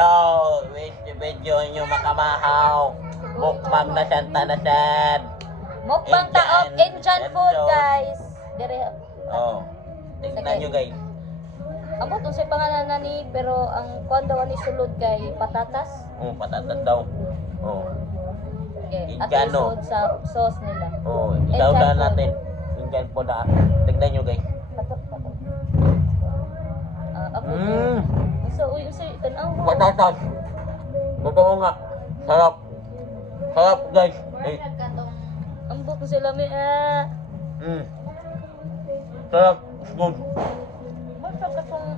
Yo, video nyo makamahaw. Mukbang na santa na san. Mukbang taok Indian food, guys. Dire. Oh, tingnan nyo guys. Amo tong sa pangalan ni pero ang kuan daw ni sulod kay patatas. Oh, patatas daw. Oh. Okay. At Indiano. sulod sa sauce nila. Oh, Indian isaw-saw food. natin. Indian po na. Tingnan nyo guys. Patok. Ako. So, uy, tanaw. Patatas. Totoo nga. Sarap. Sarap guys. Eh. Ambot sila mi Sarap. Smooth. Basta ka tong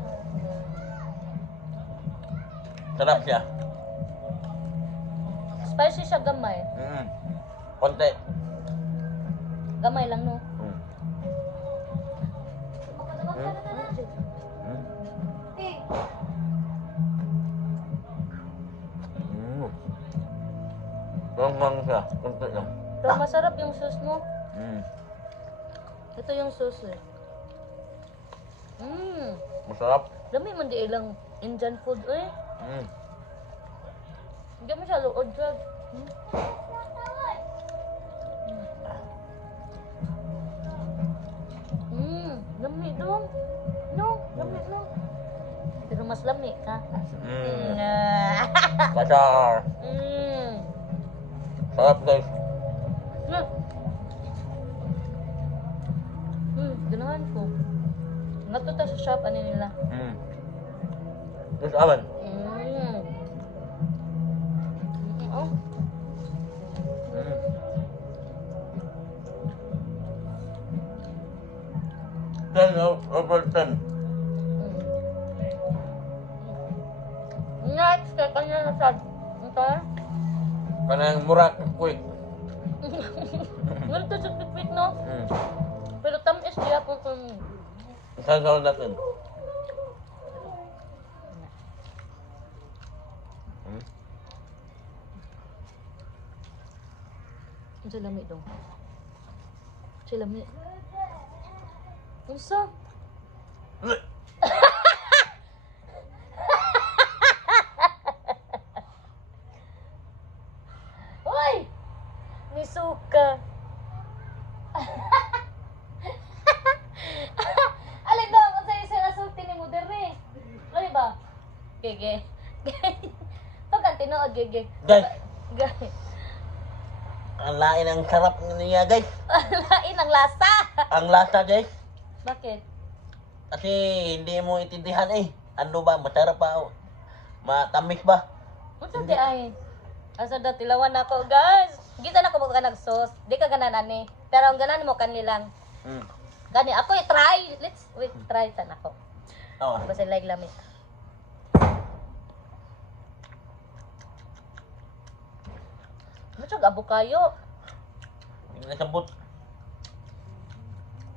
Sarap siya. spicy siya gamay. Konti. Gamay lang no. Lang siya. Konti lang. Pero masarap yung sauce mo. Ito yung sauce eh. Masarap. Dami man di ilang Indian food eh. Hindi mo siya luod siya. Lami dong. No, lami dong. Pero mas lami ka. Kasar. Sarap guys. Ganahan ko. Natuta sa shop, ano nila? Terus aman? Oh. 10 over 10. Next, kaya kanya na sad. Ito? Kanang murag quick. Ganito sa pipit, no? Pero tamis diya po kung... Sasaw natin. Ang salami dong. Salami. Unsa? Hoy! May suka. Alin daw, kung sa'yo siya nasulti ni Moderne. Ano ba? Gege. Pag ang tinood, gege. Guys. Gege. Ang lain ang sarap niya guys. Lain ang lasa. Ang lasa guys. Bakit? Kasi hindi mo intindihan eh. Ano ba? Masarap ba? Matamis ba? Unsa di ay? Asa da tilawan ako, guys. Gita na ko ka nag-sauce. Di ka gananan ni. Pero ang ganan mo kanilang. Gani ako i-try. Let's try tan ako. Oh. Basta like lami. Mucho gabo kayo. Nasabot.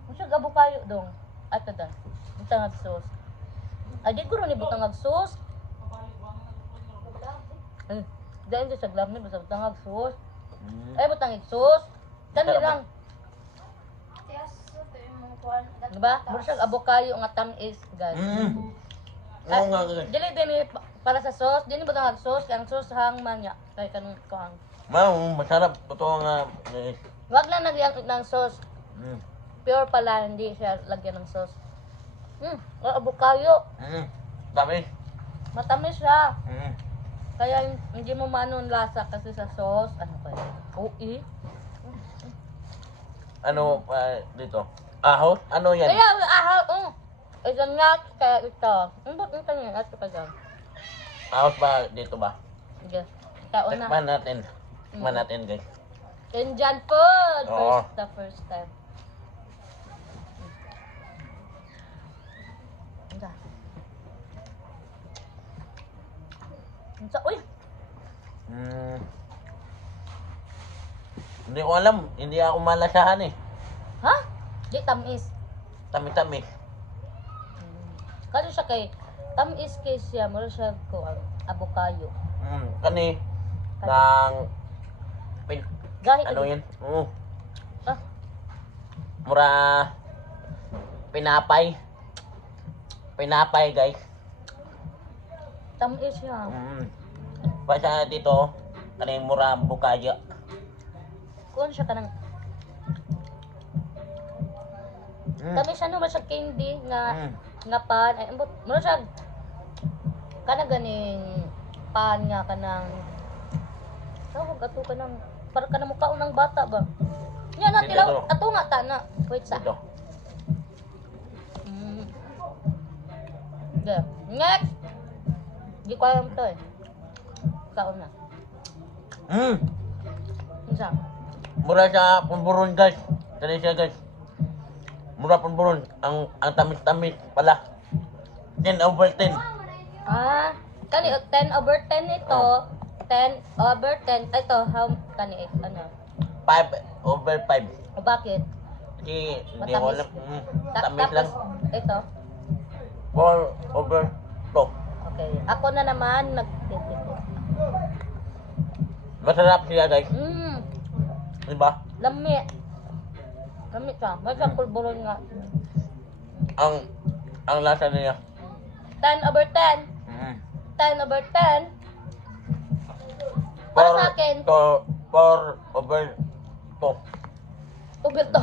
Mucho gabo kayo dong. Ato da. Butang sauce. Adi ko ron ni butang sauce. Dahil sa glam ni basta butang sauce. Ay butang sauce. Dami lang. Diba? Mura siyang abokayo nga tamis, guys. Oo nga guys. Dili din para sa sauce, dili butang sauce, kaya ang sauce hang man niya. Kaya kanong kuhang. Masarap. Totoo nga guys. Wag lang nagyan ng sauce. Pure pala, hindi siya lagyan ng sauce. Abokayo. Dami. Matamis siya. Kaya hindi mo manon lasa kasi sa sauce. Ano ba yun? Ui. Ano dito? Ahos? Ano yan? Kaya aha, isang nuts kaya ito. Ang ito niya, ito ka dyan. Ahos ba dito ba? Sige. Kaon na. Tikman natin. Tikman natin guys. Indian food! Oo. The first time. Anda. Unsa? Uy! Hindi ko alam. Hindi ako malasahan eh. Ha? Di tamis. Tamis-tamis. Kasi siya kay tamis kay siya. Mura siya ko abokayo. Kani. Nang... Gahit. Ano yun? Ah. Mura... Pinapay. Pinapay guys. Tamis siya. Pa sa dito, kaning mura bukaya. Kung siya kanang tamis siya no, siya candy nga pan. Ay, ambot, mura siya kanang ganing pan nga kanang tawag ato kanang para kanang mukhaon ng bata ba? Yan na Dito, tilaw dito. ato nga ta na. Wait sa. Dito. Yeah. Next. Di ko alam to eh. Kaon na. Isa. Mura sa pulburon guys. Kani siya guys. Mura pulburon. Ang tamis-tamis pala. 10 over 10. Ah, kani 10 over 10 ito. 10 over 10 ito how kani ano? 5 over 5. O bakit? Hindi Matamis. ko alam. Tamis lang. Ito. 4 over 2. Okay. Ako na naman Masarap siya guys. Diba? Lami. Lami siya. May siyang pulburon nga. Ang lasa niya. 10 over 10. 10 over 10. Para sa akin. 4 over 2. Ubil to.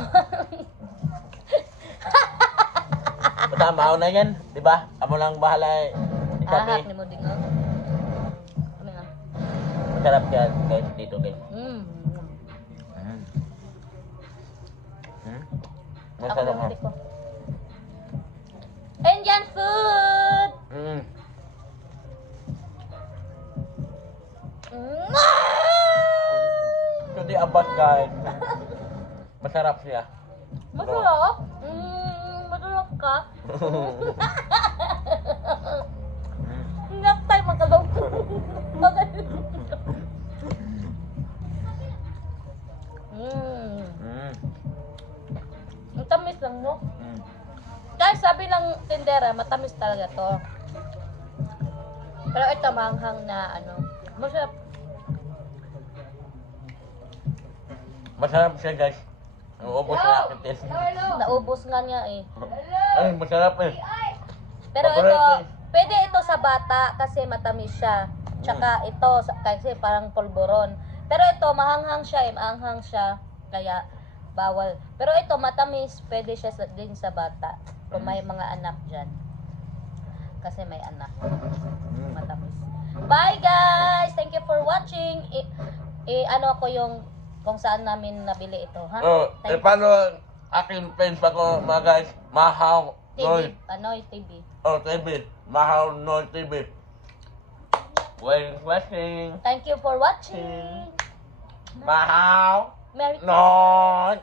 Basta maaw na yan. Diba? Amo lang bahala Ahak isabi. ni mo dingo. Kami nga. Masarap siya guys dito guys. Ako Masarap naman ha. ko. Indian food! Hindi abad guys. Masarap siya. Masarap? Masarap ka? Ingat tayo magkagaw. Ang tamis lang, no? Guys, sabi ng tindera, matamis talaga to. Pero ito, manghang na, ano, masarap. Masarap siya guys. Ang ubos na natin. Naubos nga niya eh. Ay, masarap eh. Pero ito, Paborito. pwede ito sa bata kasi matamis siya. Tsaka ito, kasi parang polvoron. Pero ito, mahanghang siya eh, maanghang siya. Kaya, bawal. Pero ito, matamis, pwede siya din sa bata. Kung may mga anak dyan. Kasi may anak. Matamis. Bye guys! Thank you for watching. Ano ako yung kung saan namin nabili ito, ha? Eh paano aking friends ako mga guys? Mahaw Noy. TV. Anoy TV. TV. Mahaw Noy TV. When watching. Thank you for watching. Mahaw Merry Christmas. Noy.